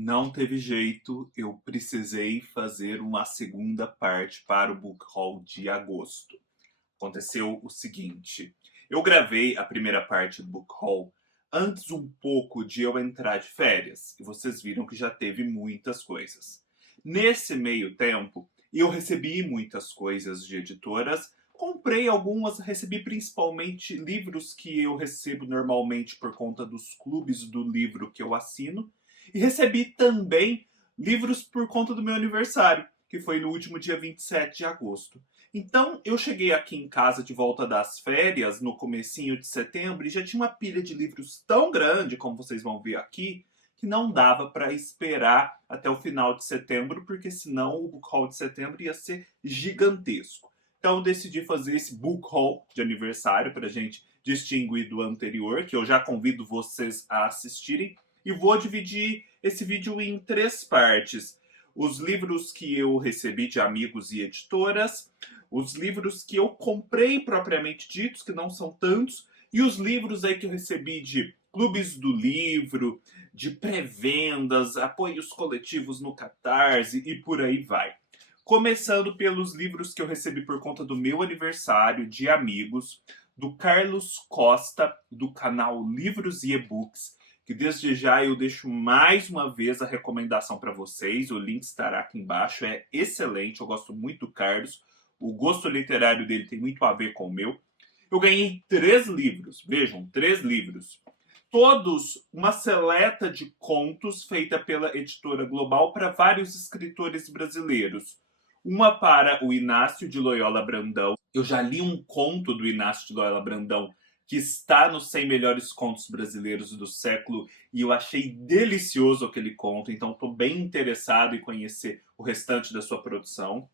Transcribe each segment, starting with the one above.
Não teve jeito, eu precisei fazer uma segunda parte para o Book Haul de agosto. Aconteceu o seguinte, eu gravei a primeira parte do Book Haul antes um pouco de eu entrar de férias, e vocês viram que já teve muitas coisas. Nesse meio tempo, eu recebi muitas coisas de editoras, comprei algumas, recebi principalmente livros que eu recebo normalmente por conta dos clubes do livro que eu assino, e recebi também livros por conta do meu aniversário, que foi no último dia 27 de agosto. Então, eu cheguei aqui em casa de volta das férias, no comecinho de setembro, e já tinha uma pilha de livros tão grande, como vocês vão ver aqui, que não dava para esperar até o final de setembro, porque senão o book haul de setembro ia ser gigantesco. Então, eu decidi fazer esse book haul de aniversário para a gente distinguir do anterior, que eu já convido vocês a assistirem, e vou dividir esse vídeo em três partes. Os livros que eu recebi de amigos e editoras, os livros que eu comprei propriamente ditos, que não são tantos, e os livros aí que eu recebi de clubes do livro, de pré-vendas, apoios coletivos no Catarse e por aí vai. Começando pelos livros que eu recebi por conta do meu aniversário de amigos, do Carlos Costa, do canal Livros e E-Books, que desde já eu deixo mais uma vez a recomendação para vocês, o link estará aqui embaixo, é excelente, eu gosto muito do Carlos, o gosto literário dele tem muito a ver com o meu. Eu ganhei 3 livros, vejam, 3 livros. Todos uma seleta de contos feita pela editora Global para vários escritores brasileiros. Uma para o Inácio de Loyola Brandão. Eu já li um conto do Inácio de Loyola Brandão que está nos 100 melhores contos brasileiros do século e eu achei delicioso aquele conto, então estou bem interessado em conhecer o restante da sua produção.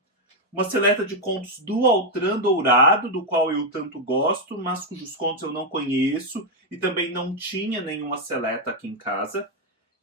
Uma seleta de contos do Altran Dourado, do qual eu tanto gosto, mas cujos contos eu não conheço e também não tinha nenhuma seleta aqui em casa.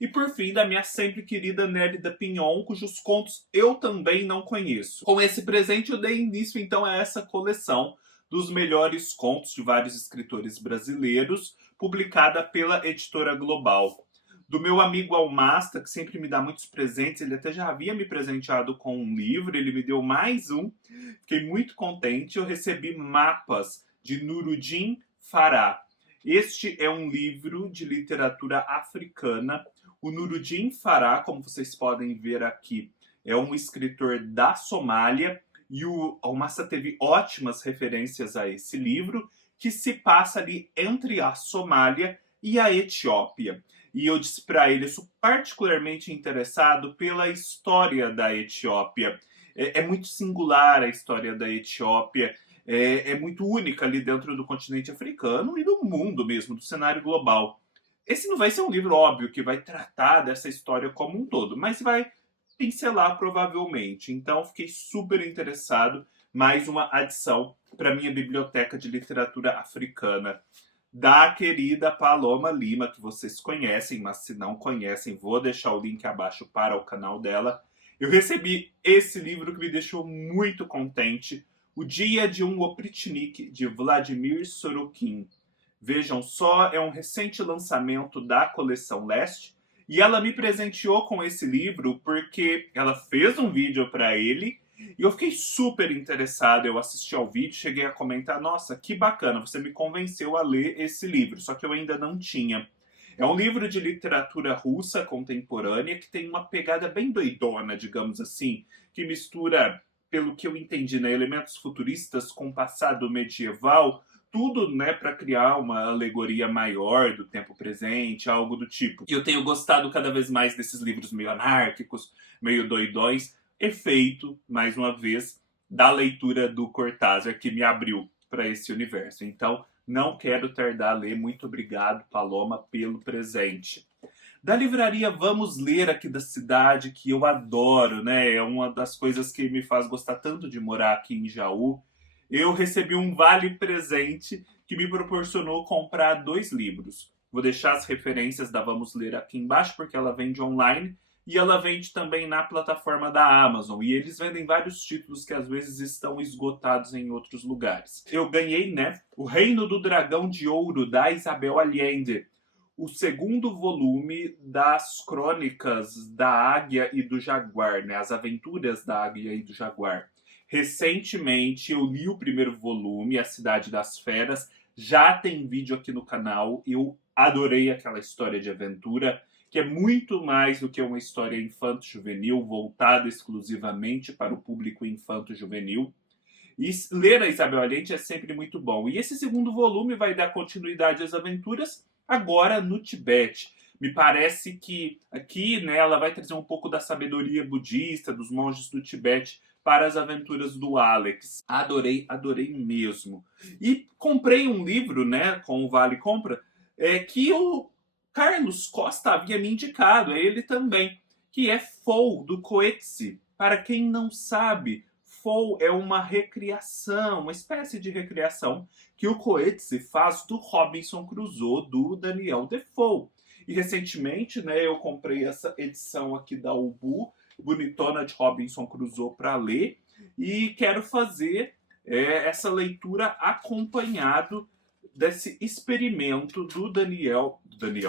E por fim, da minha sempre querida Nélida Pinhon, cujos contos eu também não conheço. Com esse presente, eu dei início então a essa coleção dos melhores contos de vários escritores brasileiros, publicada pela editora Global. Do meu amigo Almasta, que sempre me dá muitos presentes, ele até já havia me presenteado com um livro, ele me deu mais um, fiquei muito contente. Eu recebi Mapas, de Nuruddin Farah. Este é um livro de literatura africana. O Nuruddin Farah, como vocês podem ver aqui, é um escritor da Somália, e o Almasta teve ótimas referências a esse livro, que se passa ali entre a Somália e a Etiópia. E eu disse para ele, eu sou particularmente interessado pela história da Etiópia. É muito singular a história da Etiópia, é muito única ali dentro do continente africano e do mundo mesmo, do cenário global. Esse não vai ser um livro óbvio que vai tratar dessa história como um todo, mas vai pincelar provavelmente. Então fiquei super interessado, mais uma adição para minha biblioteca de literatura africana da querida Paloma Lima, que vocês conhecem, mas se não conhecem, vou deixar o link abaixo para o canal dela. Eu recebi esse livro que me deixou muito contente, O Dia de um Oprichnik, de Vladimir Sorokin. Vejam só, é um recente lançamento da coleção Leste, e ela me presenteou com esse livro porque ela fez um vídeo para ele e eu fiquei super interessado. Eu assisti ao vídeo, cheguei a comentar, nossa, que bacana, você me convenceu a ler esse livro, só que eu ainda não tinha. É um livro de literatura russa contemporânea que tem uma pegada bem doidona, digamos assim, que mistura, pelo que eu entendi, né, elementos futuristas com passado medieval, tudo, né, para criar uma alegoria maior do tempo presente, algo do tipo. E eu tenho gostado cada vez mais desses livros meio anárquicos, meio doidões, efeito, mais uma vez, da leitura do Cortázar, que me abriu para esse universo. Então, não quero tardar a ler. Muito obrigado, Paloma, pelo presente. Da livraria Vamos Ler aqui da cidade, que eu adoro, né? É uma das coisas que me faz gostar tanto de morar aqui em Jaú. Eu recebi um vale-presente que me proporcionou comprar 2 livros. Vou deixar as referências da Vamos Ler aqui embaixo, porque ela vende online e ela vende também na plataforma da Amazon. E eles vendem vários títulos que às vezes estão esgotados em outros lugares. Eu ganhei, né, O Reino do Dragão de Ouro, da Isabel Allende. o segundo volume das Crônicas da Águia e do Jaguar, né? As Aventuras da Águia e do Jaguar. Recentemente eu li o primeiro volume, A Cidade das Feras. Já tem vídeo aqui no canal. Eu adorei aquela história de aventura, que é muito mais do que uma história infanto-juvenil, voltada exclusivamente para o público infanto-juvenil. E ler a Isabel Allende é sempre muito bom. E esse segundo volume vai dar continuidade às aventuras agora no Tibete. Me parece que aqui, né, ela vai trazer um pouco da sabedoria budista, dos monges do Tibete, para as aventuras do Alex. Adorei, adorei mesmo. E comprei um livro, né, com o Vale Compra, que o Carlos Costa havia me indicado, é ele também, que é Fou, do Coetzee. Para quem não sabe, Fou é uma recriação, uma espécie de recriação que o Coetzee faz do Robinson Crusoe, do Daniel Defoe. E recentemente, né, eu comprei essa edição aqui da Ubu, bonitona de Robinson Crusoe, para ler, e quero fazer essa leitura acompanhado desse experimento do Daniel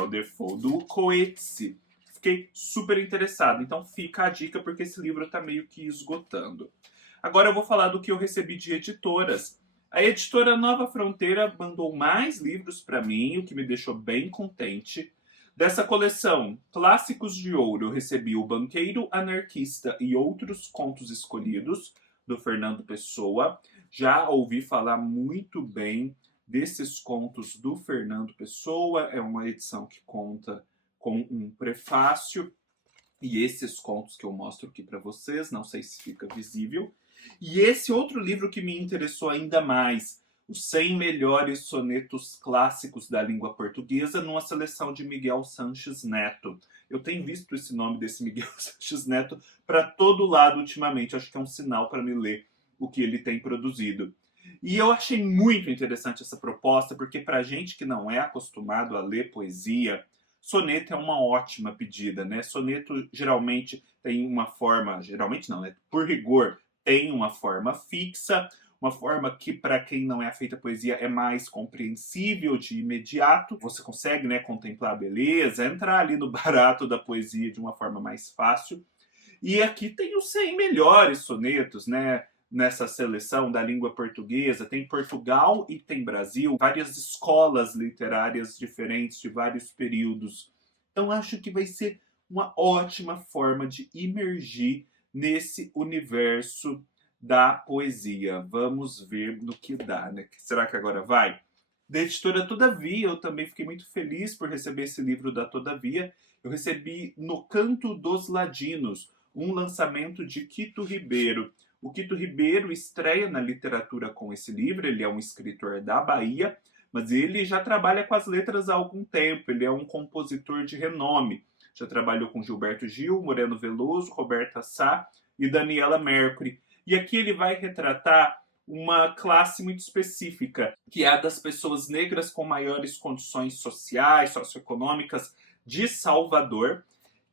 Defoe, do Coetzee. Fiquei super interessado, então fica a dica porque esse livro está meio que esgotando. Agora eu vou falar do que eu recebi de editoras. A editora Nova Fronteira mandou mais livros para mim, o que me deixou bem contente. Dessa coleção Clássicos de Ouro, eu recebi O Banqueiro Anarquista e Outros Contos Escolhidos, do Fernando Pessoa. Já ouvi falar muito bem desses contos do Fernando Pessoa. É uma edição que conta com um prefácio. E esses contos que eu mostro aqui para vocês, não sei se fica visível. E esse outro livro que me interessou ainda mais, Os 100 Melhores Sonetos Clássicos da Língua Portuguesa, numa seleção de Miguel Sanches Neto. Eu tenho visto esse nome desse Miguel Sanches Neto para todo lado ultimamente. Acho que é um sinal para me ler o que ele tem produzido. E eu achei muito interessante essa proposta, porque para gente que não é acostumado a ler poesia, soneto é uma ótima pedida, né? Soneto geralmente tem uma forma, geralmente não, né? Por rigor, tem uma forma fixa, uma forma que para quem não é feita poesia é mais compreensível de imediato. Você consegue, né, contemplar a beleza, entrar ali no barato da poesia de uma forma mais fácil. E aqui tem os 100 melhores sonetos, né? Nessa seleção da língua portuguesa, tem Portugal e tem Brasil, várias escolas literárias diferentes de vários períodos. Então acho que vai ser uma ótima forma de imergir nesse universo da poesia. Vamos ver no que dá, né? Será que agora vai? Da editora Todavia, eu também fiquei muito feliz por receber esse livro da Todavia. Eu recebi No Canto dos Ladinos, um lançamento de Quito Ribeiro. O Quito Ribeiro estreia na literatura com esse livro, ele é um escritor da Bahia, mas ele já trabalha com as letras há algum tempo, ele é um compositor de renome. Já trabalhou com Gilberto Gil, Moreno Veloso, Roberta Sá e Daniela Mercury. E aqui ele vai retratar uma classe muito específica, que é a das pessoas negras com maiores condições sociais, socioeconômicas de Salvador,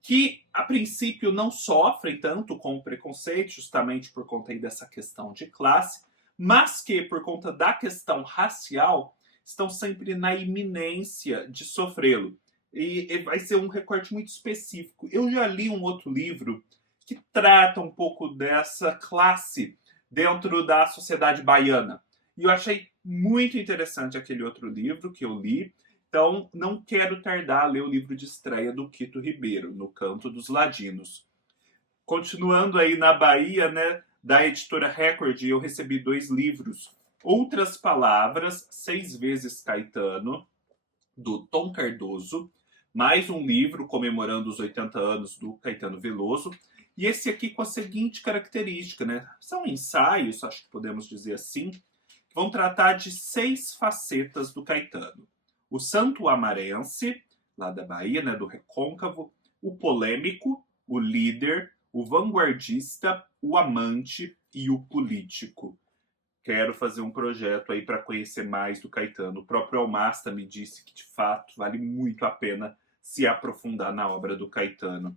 que a princípio não sofrem tanto com o preconceito, justamente por conta aí dessa questão de classe, mas que, por conta da questão racial, estão sempre na iminência de sofrê-lo. E vai ser um recorte muito específico. Eu já li um outro livro que trata um pouco dessa classe dentro da sociedade baiana. E eu achei muito interessante aquele outro livro que eu li. Então, não quero tardar a ler o livro de estreia do Quito Ribeiro, No Canto dos Ladinos. Continuando aí na Bahia, né, da editora Record, eu recebi 2 livros. Outras Palavras, 6 vezes Caetano, do Tom Cardoso. Mais um livro comemorando os 80 anos do Caetano Veloso. E esse aqui com a seguinte característica, né? São ensaios, acho que podemos dizer assim, que vão tratar de 6 facetas do Caetano. O Santo Amarense, lá da Bahia, né, do Recôncavo, o polêmico, o líder, o vanguardista, o amante e o político. Quero fazer um projeto aí para conhecer mais do Caetano. O próprio Almasta me disse que, de fato, vale muito a pena se aprofundar na obra do Caetano.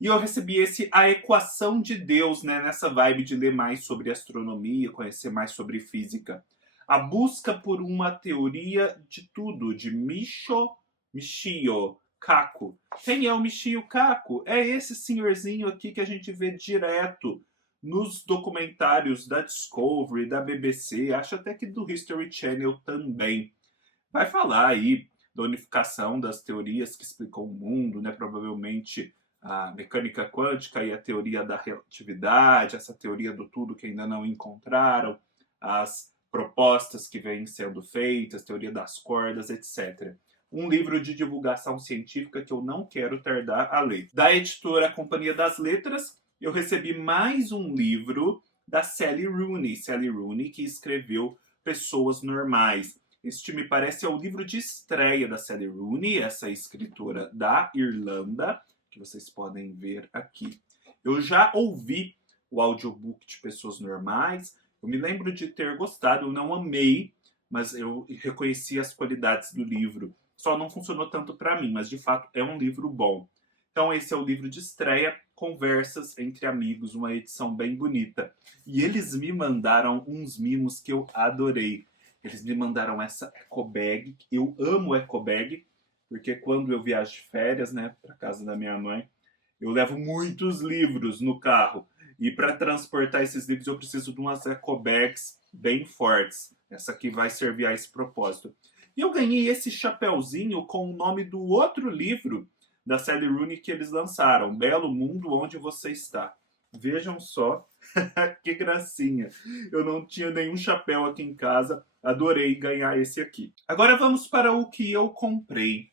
E eu recebi esse A Equação de Deus, né, nessa vibe de ler mais sobre astronomia, conhecer mais sobre física. A busca por uma teoria de tudo, de Michio Kaku. Quem é o Michio Kaku? É esse senhorzinho aqui que a gente vê direto nos documentários da Discovery, da BBC, acho até que do History Channel também. Vai falar aí da unificação das teorias que explicam o mundo, né? Provavelmente a mecânica quântica e a teoria da relatividade, essa teoria do tudo que ainda não encontraram, as propostas que vêm sendo feitas, teoria das cordas, etc. Um livro de divulgação científica que eu não quero tardar a ler. Da editora Companhia das Letras, eu recebi mais um livro da Sally Rooney. Sally Rooney, que escreveu Pessoas Normais. Este me parece é o livro de estreia da Sally Rooney, essa escritora da Irlanda, que vocês podem ver aqui. Eu já ouvi o audiobook de Pessoas Normais, eu me lembro de ter gostado, eu não amei, mas eu reconheci as qualidades do livro. Só não funcionou tanto para mim, mas de fato é um livro bom. Então esse é o livro de estreia, Conversas entre Amigos, uma edição bem bonita. E eles me mandaram uns mimos que eu adorei. Eles me mandaram essa eco bag. Eu amo eco bag, porque quando eu viajo de férias, né, para casa da minha mãe, eu levo muitos livros no carro. E para transportar esses livros eu preciso de umas eco bags bem fortes. Essa aqui vai servir a esse propósito. E eu ganhei esse chapéuzinho com o nome do outro livro da Sally Rooney que eles lançaram, Belo Mundo Onde Você Está. Vejam só que gracinha. Eu não tinha nenhum chapéu aqui em casa, adorei ganhar esse aqui. Agora vamos para o que eu comprei.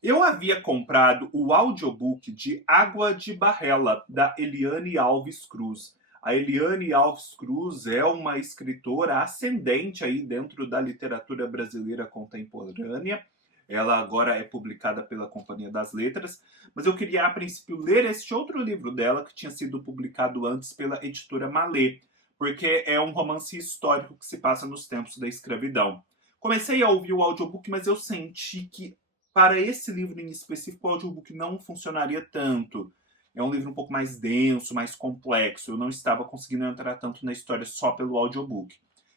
Eu havia comprado o audiobook de Água de Barrela, da Eliane Alves Cruz. A Eliane Alves Cruz é uma escritora ascendente aí dentro da literatura brasileira contemporânea. Ela agora é publicada pela Companhia das Letras, mas eu queria a princípio ler este outro livro dela que tinha sido publicado antes pela editora Malê, porque é um romance histórico que se passa nos tempos da escravidão. Comecei a ouvir o audiobook, mas eu senti que para esse livro em específico o audiobook não funcionaria tanto. É um livro um pouco mais denso, mais complexo. Eu não estava conseguindo entrar tanto na história só pelo audiobook.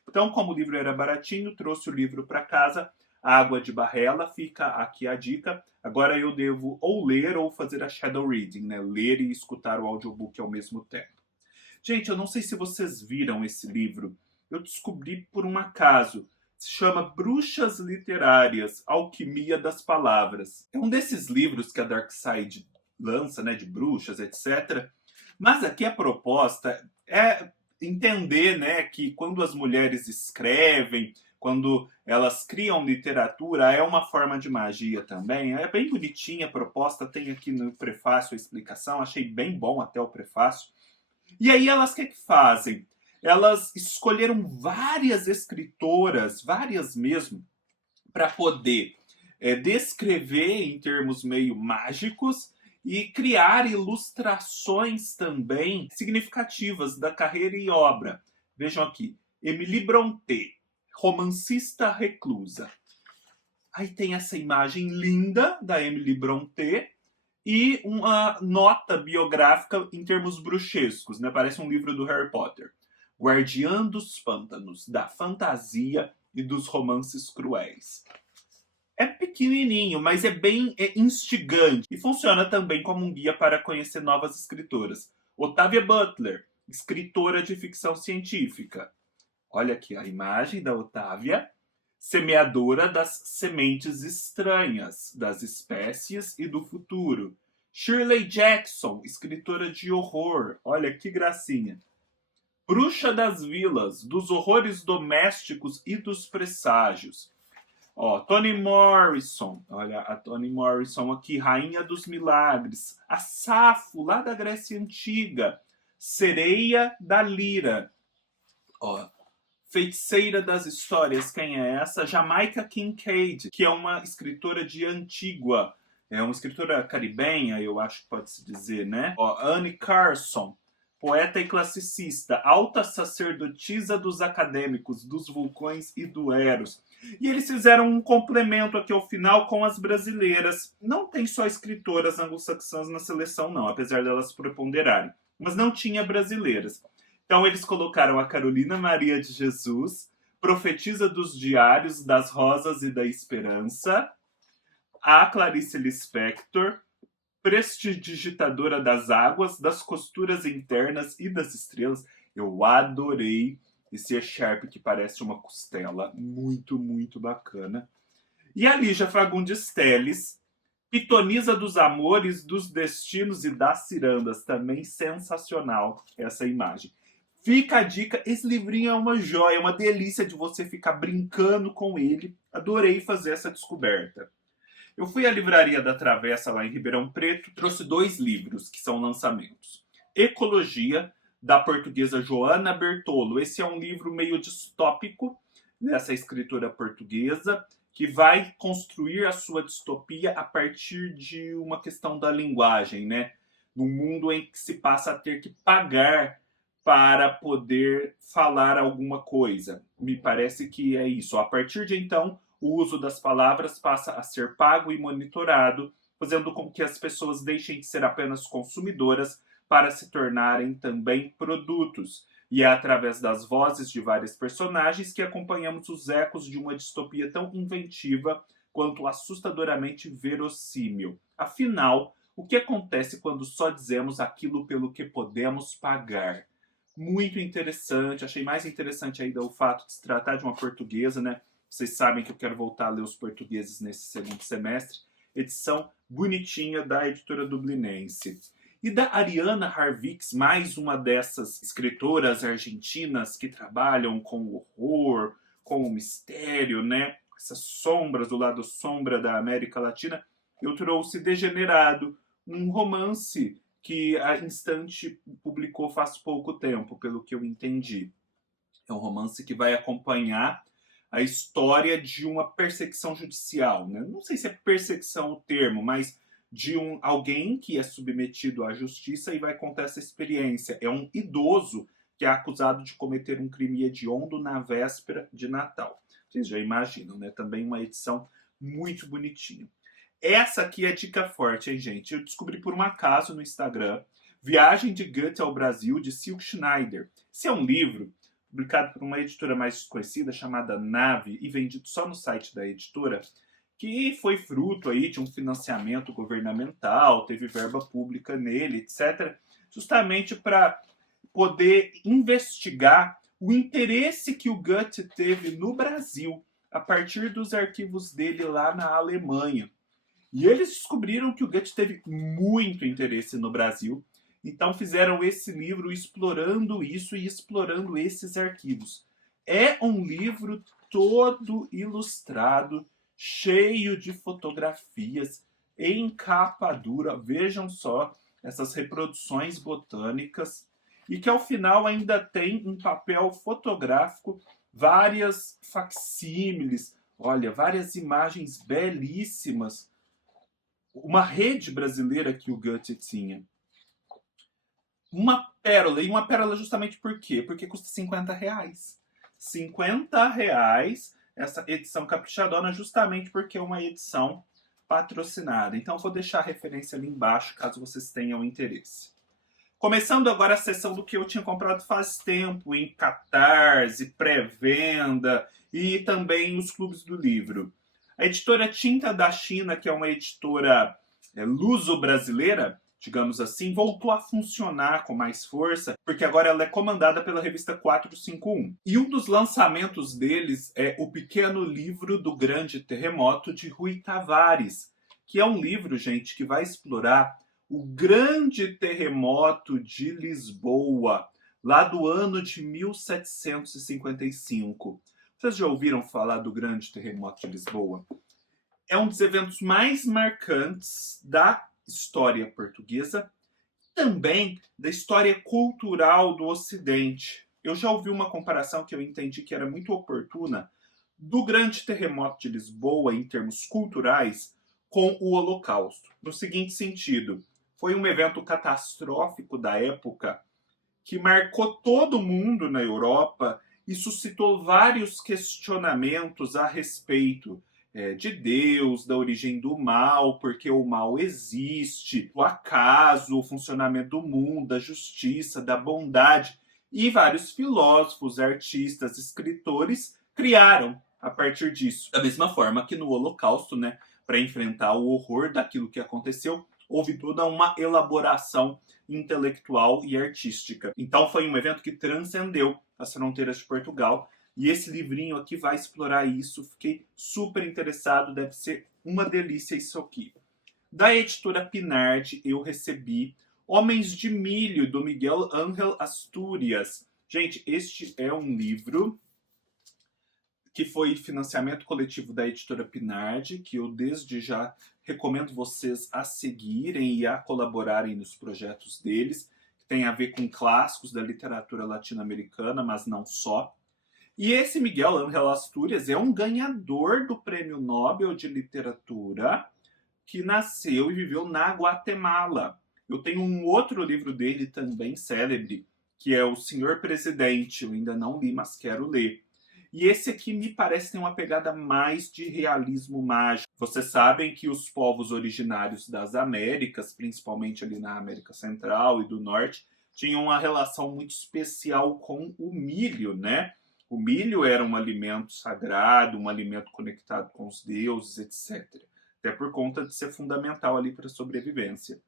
Então, como o livro era baratinho, trouxe o livro para casa. Água de Barrela, fica aqui a dica. Agora eu devo ou ler ou fazer a shadow reading, né? Ler e escutar o audiobook ao mesmo tempo. Gente, eu não sei se vocês viram esse livro. Eu descobri por um acaso. Se chama Bruxas Literárias, Alquimia das Palavras. É um desses livros que a Dark Side lança, né? De bruxas, etc. Mas aqui a proposta é entender, né? Que quando as mulheres escrevem, quando elas criam literatura, é uma forma de magia também. É bem bonitinha a proposta, tem aqui no prefácio a explicação, achei bem bom até o prefácio. E aí elas o que fazem? Elas escolheram várias escritoras, várias mesmo, para poder descrever em termos meio mágicos e criar ilustrações também significativas da carreira e obra. Vejam aqui, Emily Brontë, romancista reclusa. Aí tem essa imagem linda da Emily Brontë e uma nota biográfica em termos bruxescos, né? Parece um livro do Harry Potter. Guardiã dos Pântanos, da fantasia e dos romances cruéis. É pequenininho, mas é bem instigante e funciona também como um guia para conhecer novas escritoras. Octavia Butler, escritora de ficção científica. Olha aqui a imagem da Octavia, semeadora das sementes estranhas, das espécies e do futuro. Shirley Jackson, escritora de horror. Olha que gracinha. Bruxa das Vilas, dos horrores domésticos e dos presságios. Ó, Toni Morrison, olha a Toni Morrison aqui, Rainha dos Milagres. A Safo, lá da Grécia Antiga. Sereia da Lira. Ó, Feiticeira das Histórias, quem é essa? Jamaica Kincaid, que é uma escritora de Antígua. É uma escritora caribenha, eu acho que pode se dizer, né? Ó, Anne Carson, poeta e classicista, alta sacerdotisa dos acadêmicos, dos vulcões e do Eros. E eles fizeram um complemento aqui ao final com as brasileiras. Não tem só escritoras anglo-saxãs na seleção, não, apesar delas preponderarem. Mas não tinha brasileiras. Então eles colocaram a Carolina Maria de Jesus, profetisa dos diários, das rosas e da esperança, a Clarice Lispector, prestidigitadora das águas, das costuras internas e das estrelas. Eu adorei esse E-Sharp que parece uma costela. Muito, muito bacana. E a Lígia Fagundes Telles, Pitonisa dos Amores, dos Destinos e das Cirandas. Também sensacional essa imagem. Fica a dica, esse livrinho é uma joia, é uma delícia de você ficar brincando com ele. Adorei fazer essa descoberta. Eu fui à Livraria da Travessa, lá em Ribeirão Preto, trouxe 2 livros que são lançamentos. Ecologia, da portuguesa Joana Bertolo. Esse é um livro meio distópico, dessa escritora portuguesa, que vai construir a sua distopia a partir de uma questão da linguagem, né? Num mundo em que se passa a ter que pagar para poder falar alguma coisa. Me parece que é isso. A partir de então, o uso das palavras passa a ser pago e monitorado, fazendo com que as pessoas deixem de ser apenas consumidoras para se tornarem também produtos. E é através das vozes de vários personagens que acompanhamos os ecos de uma distopia tão inventiva quanto assustadoramente verossímil. Afinal, o que acontece quando só dizemos aquilo pelo que podemos pagar? Muito interessante, achei mais interessante ainda o fato de se tratar de uma portuguesa, né? Vocês sabem que eu quero voltar a ler os portugueses nesse segundo semestre. Edição bonitinha da editora dublinense. E da Ariana Harvix, mais uma dessas escritoras argentinas que trabalham com o horror, com o mistério, né? Essas sombras do lado sombra da América Latina. Eu trouxe Degenerado, um romance que a Instante publicou faz pouco tempo, pelo que eu entendi. É um romance que vai acompanhar a história de uma perseguição judicial, né? Não sei se é perseguição o termo, mas de alguém que é submetido à justiça e vai contar essa experiência. É um idoso que é acusado de cometer um crime hediondo na véspera de Natal. Vocês já imaginam, né? Também uma edição muito bonitinha. Essa aqui é dica forte, hein, gente? Eu descobri por um acaso no Instagram. Viagem de Goethe ao Brasil, de Silke Schneider. Esse é um livro publicado por uma editora mais desconhecida, chamada Nave, e vendido só no site da editora, que foi fruto aí de um financiamento governamental, teve verba pública nele, etc., justamente para poder investigar o interesse que o Goethe teve no Brasil, a partir dos arquivos dele lá na Alemanha. E eles descobriram que o Goethe teve muito interesse no Brasil, então fizeram esse livro explorando isso e explorando esses arquivos. É um livro todo ilustrado, cheio de fotografias, em capa dura. Vejam só essas reproduções botânicas, e que ao final ainda tem em papel fotográfico várias facsímiles, olha, várias imagens belíssimas. Uma rede brasileira que o Goethe tinha. Uma pérola. E uma pérola justamente por quê? Porque custa R$50. R$50 essa edição caprichadona, justamente porque é uma edição patrocinada. Então, vou deixar a referência ali embaixo, caso vocês tenham interesse. Começando agora a sessão do que eu tinha comprado faz tempo, em Catarse, pré-venda e também os clubes do livro. A editora Tinta da China, que é uma editora luso-brasileira, digamos assim, voltou a funcionar com mais força, porque agora ela é comandada pela revista 451. E um dos lançamentos deles é O Pequeno Livro do Grande Terremoto, de Rui Tavares, que é um livro, gente, que vai explorar o grande terremoto de Lisboa, lá do ano de 1755. Vocês já ouviram falar do grande terremoto de Lisboa? É um dos eventos mais marcantes da história portuguesa, também da história cultural do Ocidente. Eu já ouvi uma comparação que eu entendi que era muito oportuna do grande terremoto de Lisboa em termos culturais com o Holocausto. No seguinte sentido, foi um evento catastrófico da época que marcou todo mundo na Europa e suscitou vários questionamentos a respeito de Deus, da origem do mal, porque o mal existe, o acaso, o funcionamento do mundo, da justiça, da bondade. E vários filósofos, artistas, escritores criaram a partir disso. Da mesma forma que no Holocausto, né, para enfrentar o horror daquilo que aconteceu, houve toda uma elaboração intelectual e artística. Então foi um evento que transcendeu as fronteiras de Portugal. E esse livrinho aqui vai explorar isso. Fiquei super interessado, deve ser uma delícia isso aqui. Da editora Pinard, eu recebi Homens de Milho, do Miguel Ángel Astúrias. Gente, este é um livro que foi financiamento coletivo da editora Pinard, que eu desde já recomendo vocês a seguirem e a colaborarem nos projetos deles, que tem a ver com clássicos da literatura latino-americana, mas não só. E esse Miguel Ángel Astúrias é um ganhador do Prêmio Nobel de Literatura que nasceu e viveu na Guatemala. Eu tenho um outro livro dele também célebre, que é O Senhor Presidente. Eu ainda não li, mas quero ler. E esse aqui me parece ter uma pegada mais de realismo mágico. Vocês sabem que os povos originários das Américas, principalmente ali na América Central e do Norte, tinham uma relação muito especial com o milho, né? O milho era um alimento sagrado, um alimento conectado com os deuses, etc. Até por conta de ser fundamental ali para a sobrevivência.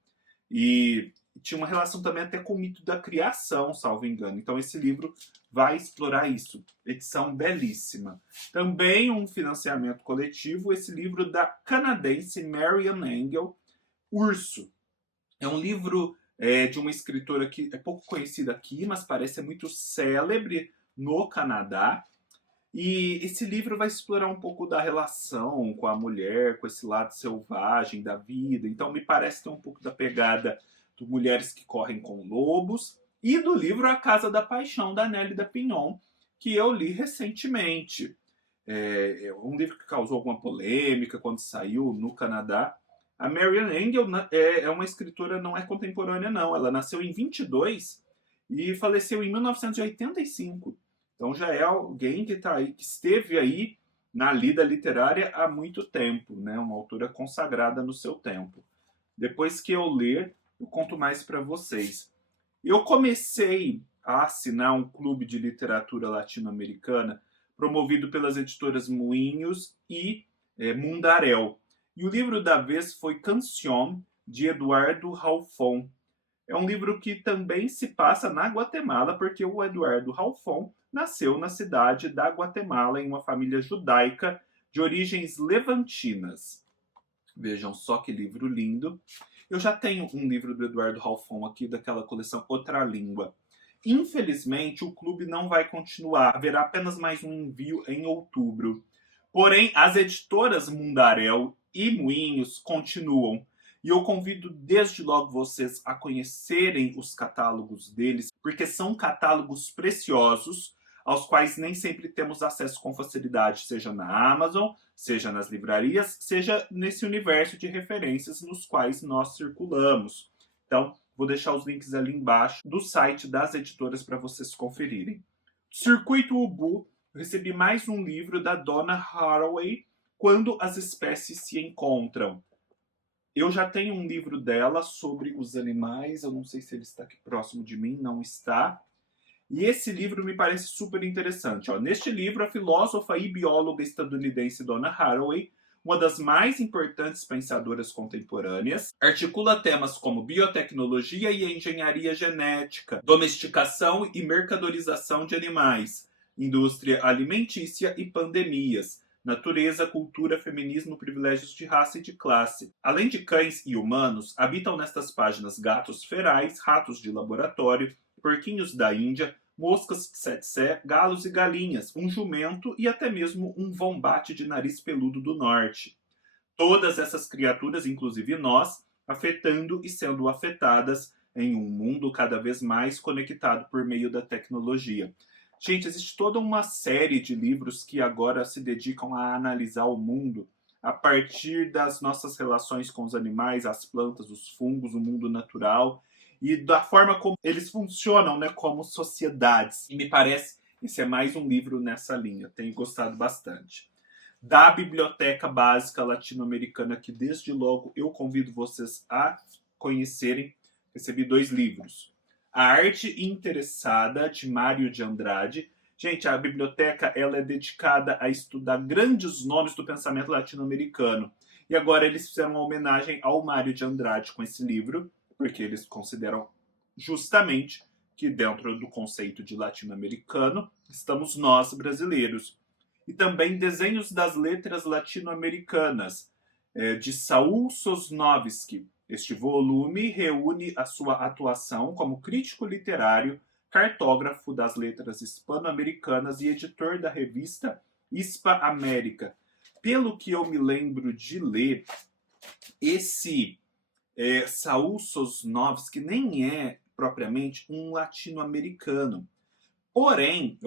E tinha uma relação também até com o mito da criação, salvo engano. Então esse livro vai explorar isso. Edição belíssima. Também um financiamento coletivo, esse livro da canadense Marian Engel, Urso. É um livro de uma escritora que é pouco conhecida aqui, mas parece muito célebre no Canadá. E esse livro vai explorar um pouco da relação com a mulher, com esse lado selvagem da vida. Então me parece ter um pouco da pegada de Mulheres que Correm com Lobos e do livro A Casa da Paixão, da Nélida Pinhon, que eu li recentemente. É um livro que causou alguma polêmica quando saiu no Canadá. A Marian Engel é uma escritora, não é contemporânea não. Ela nasceu em 22 e faleceu em 1985. Então já é alguém que tá aí, que esteve aí na lida literária há muito tempo, né? Uma autora consagrada no seu tempo. Depois que eu ler, eu conto mais para vocês. Eu comecei a assinar um clube de literatura latino-americana promovido pelas editoras Moinhos e Mundaréu. E o livro da vez foi Canción, de Eduardo Halfon. É um livro que também se passa na Guatemala, porque o Eduardo Halfon nasceu na cidade da Guatemala em uma família judaica de origens levantinas. Vejam só que livro lindo. Eu já tenho um livro do Eduardo Halfon aqui, daquela coleção Outra Língua. Infelizmente, o clube não vai continuar. Haverá apenas mais um envio em outubro. Porém, as editoras Mundaréu e Moinhos continuam. E eu convido desde logo vocês a conhecerem os catálogos deles, porque são catálogos preciosos, aos quais nem sempre temos acesso com facilidade, seja na Amazon, seja nas livrarias, seja nesse universo de referências nos quais nós circulamos. Então, vou deixar os links ali embaixo do site das editoras para vocês conferirem. Circuito Ubu, recebi mais um livro da Donna Haraway, Quando as Espécies se Encontram. Eu já tenho um livro dela sobre os animais, eu não sei se ele está aqui próximo de mim, não está. E esse livro me parece super interessante. Neste livro, a filósofa e bióloga estadunidense Donna Haraway, uma das mais importantes pensadoras contemporâneas, articula temas como biotecnologia e engenharia genética, domesticação e mercadorização de animais, indústria alimentícia e pandemias, natureza, cultura, feminismo, privilégios de raça e de classe. Além de cães e humanos, habitam nestas páginas gatos ferais, ratos de laboratório, porquinhos da Índia, moscas tsetse, galos e galinhas, um jumento e até mesmo um vombate de nariz peludo do norte. Todas essas criaturas, inclusive nós, afetando e sendo afetadas em um mundo cada vez mais conectado por meio da tecnologia. Gente, existe toda uma série de livros que agora se dedicam a analisar o mundo a partir das nossas relações com os animais, as plantas, os fungos, o mundo natural e da forma como eles funcionam, né, como sociedades. E me parece esse é mais um livro nessa linha. Tenho gostado bastante. Da Biblioteca Básica Latino-Americana, que desde logo eu convido vocês a conhecerem, recebi 2 livros. A Arte Interessada, de Mário de Andrade. Gente, a biblioteca ela é dedicada a estudar grandes nomes do pensamento latino-americano. E agora eles fizeram uma homenagem ao Mário de Andrade com esse livro, porque eles consideram justamente que dentro do conceito de latino-americano estamos nós brasileiros. E também Desenhos das Letras Latino-Americanas, de Saul Sosnovsky. Este volume reúne a sua atuação como crítico literário, cartógrafo das letras hispano-americanas e editor da revista Hispa América. Pelo que eu me lembro de ler, esse Saul Sosnovsky nem é propriamente um latino-americano. Porém,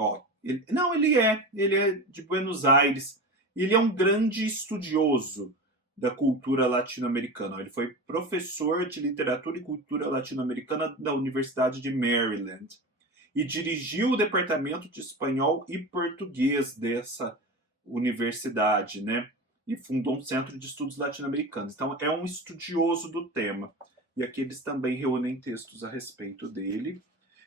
ele é de Buenos Aires. Ele é um grande estudioso da cultura latino-americana. Ele foi professor de literatura e cultura latino-americana da Universidade de Maryland e dirigiu o departamento de espanhol e português dessa universidade, né? E fundou um centro de estudos latino-americanos. Então, é um estudioso do tema. E aqui eles também reúnem textos a respeito dele.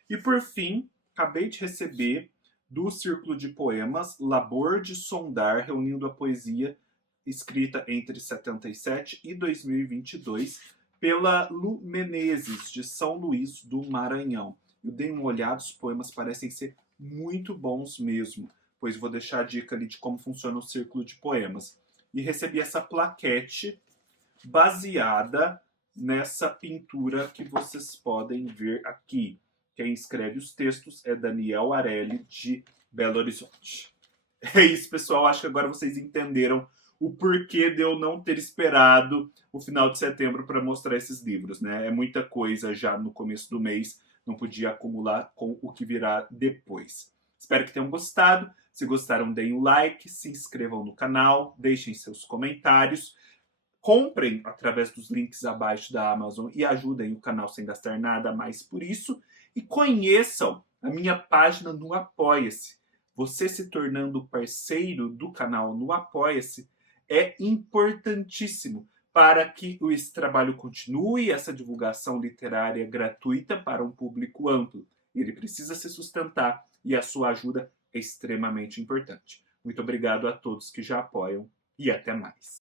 E, por fim, acabei de receber do Círculo de Poemas Labor de Sondar, reunindo a poesia escrita entre 77 e 2022 pela Lu Menezes, de São Luís do Maranhão. Eu dei uma olhada, os poemas parecem ser muito bons mesmo, pois vou deixar a dica ali de como funciona o Círculo de Poemas. E recebi essa plaquete baseada nessa pintura que vocês podem ver aqui. Quem escreve os textos é Daniel Arelli, de Belo Horizonte. É isso, pessoal. Acho que agora vocês entenderam o porquê de eu não ter esperado o final de setembro para mostrar esses livros, né? É muita coisa já no começo do mês, não podia acumular com o que virá depois. Espero que tenham gostado. Se gostaram, deem o like, se inscrevam no canal, deixem seus comentários. Comprem através dos links abaixo da Amazon e ajudem o canal sem gastar nada mais por isso. E conheçam a minha página no Apoia-se. Você se tornando parceiro do canal no Apoia-se é importantíssimo para que esse trabalho continue, essa divulgação literária gratuita para um público amplo. Ele precisa se sustentar e a sua ajuda é extremamente importante. Muito obrigado a todos que já apoiam e até mais.